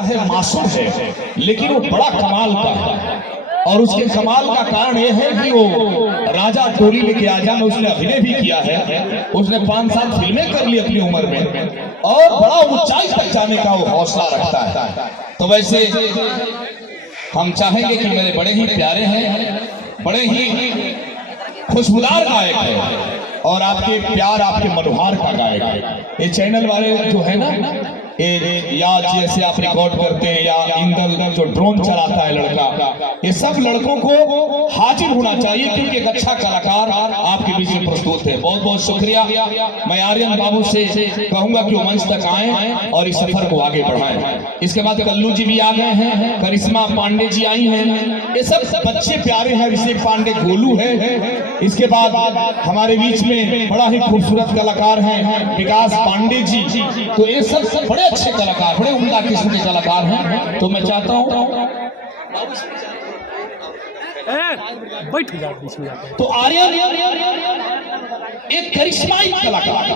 है मासूम है, लेकिन वो बड़ा कमाल का है। और उसके कमाल का कारण यह है कि वो राजा डोली लेके आजा में उसने अभिनय भी किया है। उसने 5-7 फिल्में कर ली अपनी उम्र में और बड़ा ऊंचाई तक जाने का वो हौसला रखता है। तो वैसे हम चाहेंगे कि मेरे बड़े ही प्यारे हैं, बड़े ही खुशबूदार गायक है और आपके प्यार आपके मनोहार का गायक है। ये चैनल वाले जो है ना, या जैसे आप रिकॉर्ड करते हैं या इंदल जो ड्रोन चलाता है लड़का, ये सब लड़कों को हाजिर होना चाहिए क्योंकि एक अच्छा कलाकार आपके बीच में प्रस्तुत है। बहुत बहुत शुक्रिया। मैं आर्यन बाबू से कहूंगा कि वो मंच तक आए और इस सफर को आगे बढ़ाएं। इसके बाद कल्लू जी भी आ गए हैं, करिश्मा पांडे जी आई हैं, ये सब बच्चे प्यारे हैं। अभिषेक पांडे गोलू है। इसके बाद हमारे बीच में बड़ा ही खूबसूरत कलाकार हैं विकास पांडे जी। तो ये सब बड़े अच्छे कलाकार, बड़े उम्दा किस्म के कलाकार हैं। तो मैं चाहता हूँ तो आर्यन एक करिश्माई कलाकार,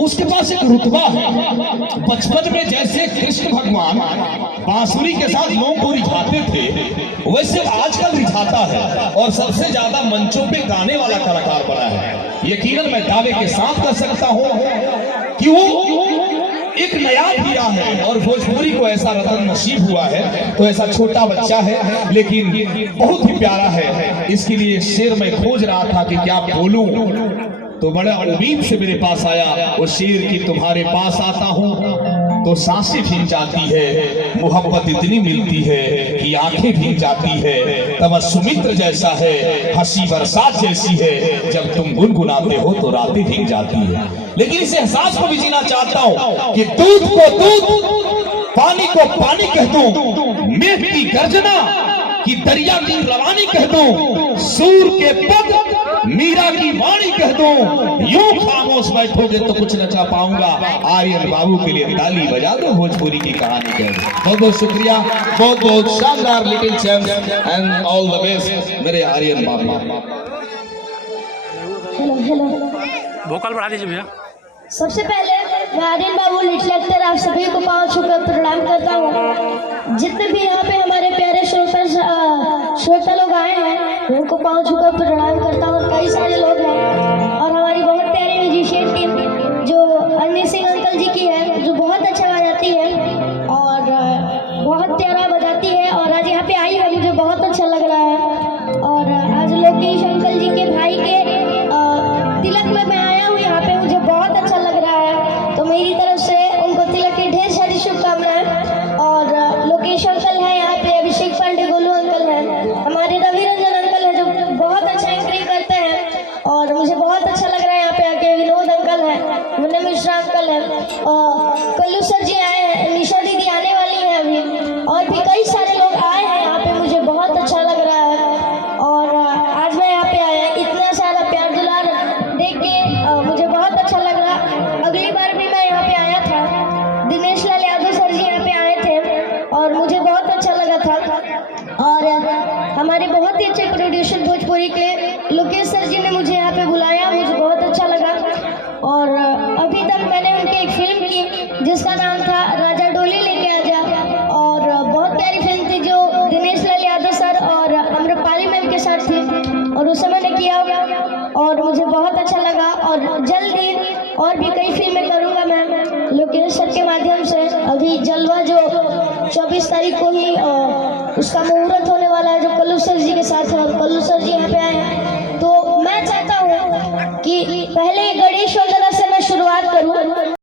उसके पास एक रुतबा है। बचपन में जैसे कृष्ण भगवान बांसुरी के साथ लोगों को रिझाते थे, वैसे आजकल रिझाता है और सबसे ज्यादा मंचों पे गाने वाला कलाकार बना है। यकीनन मैं दावे के साथ कर सकता हूँ कि वो एक नया दिया है और भोजपुरी को ऐसा रतन नसीब हुआ है। तो ऐसा छोटा बच्चा है लेकिन बहुत ही प्यारा है। इसके लिए शेर मैं खोज रहा था कि क्या बोलूं, तो बड़ा उम्मीद से मेरे पास आया वो शेर की तुम्हारे पास आता हूँ तो सांसें भीग जाती है, मोहब्बत इतनी मिलती है कि आंखें भीग जाती है। तब सुमित्र जैसा है, हंसी बरसात जैसी है, जब तुम गुनगुनाते हो तो रातें भीग जाती है। लेकिन इस एहसास को भी जीना चाहता हूँ कि दूध को दूध, पानी को पानी कह दूं, मेघ की गर्जना कि दरिया की रवानी कह दूं, सूर के पद मीरा की वाणी कह दूं। यूं खामोश बैठोगे तो कुछ नचा पाऊंगा। आर्यन बाबू के लिए ताली बजा दो, भोजपुरी की कहानी कह दो। बहुत बहुत शुक्रिया, बहुत बहुत शानदार little champ and all the best मेरे आर्यन बाबू। हेलो हेलो, वोकल बढ़ा दीजिए भैया। सबसे पहले मैं आर्यन बाबू लिटिल एक्टर आप सभी को पांव छूकर प्रणाम करता हूँ। जितने भी यहाँ पे हमारे प्यारे श्रोता लोग आए हैं उनको पांव छूकर प्रणाम करता हूँ। कई सारे लोग हैं और हमारी बहुत प्यारी म्यूजिशियन टीम जो अरविंद सिंह अंकल जी की है, जो बहुत अच्छा बजाती है और बहुत प्यारा बजाती है और आज यहाँ पे आई है, मुझे बहुत अच्छा लग रहा है। और आज लोकेश अंकल जी के भाई के तिलक में मैं आया हूँ यहाँ पे, मुझे बहुत अच्छा लग रहा है। तो मेरी तरफ से उनको तिलक की ढेर सारी शुभकामनाएं। और लोकेश अंकल है यहाँ पे, अभिषेक पांडे गोलू अंकल है, हमारे रवि रंजन अंकल है जो बहुत अच्छा एंकरिंग करते हैं और मुझे बहुत अच्छा लग रहा है यहाँ पे आके। विनोद अंकल है, मुन्ना मिश्रा अंकल है, कल्लू सर जी आए हैं, निशा दीदी आने वाली है अभी, और भी कई सारे लोग आए हैं यहाँ पे। मुझे बहुत अच्छा लग रहा है और आज मैं यहाँ पे आया, इतना सारा प्यार दुलार देख के मुझे बहुत अच्छा लग रहा। अगली बार भी मैं यहाँ पे आया था, दिनेश लाल यादव सर जी यहाँ पे आए थे और मुझे बहुत अच्छा लगा था। और हमारे बहुत ही अच्छे प्रोड्यूसर भोजपुरी के लोकेश सर जी ने मुझे यहाँ पे बुलाया, मुझे बहुत अच्छा लगा। और अभी तक मैंने उनकी एक फिल्म की जिसका नाम था राजा डोली लेके आजा, और बहुत प्यारी फिल्म थी जो दिनेश लाल यादव सर और अम्रपाली मैम के साथ थी और उस समय ने किया और मुझे बहुत अच्छा लगा। और जल्द ही और भी कई फिल्में करूँगा मैं लोकेश सर के माध्यम से। अभी जलवा जो 24 तारीख को ही उसका मुहूर्त होने वाला है जो कल्लू सर जी के साथ है, और कल्लू सर जी यहाँ पे आए हैं। तो मैं चाहता हूँ कि पहले गणेश वंदना से मैं शुरुआत करूँ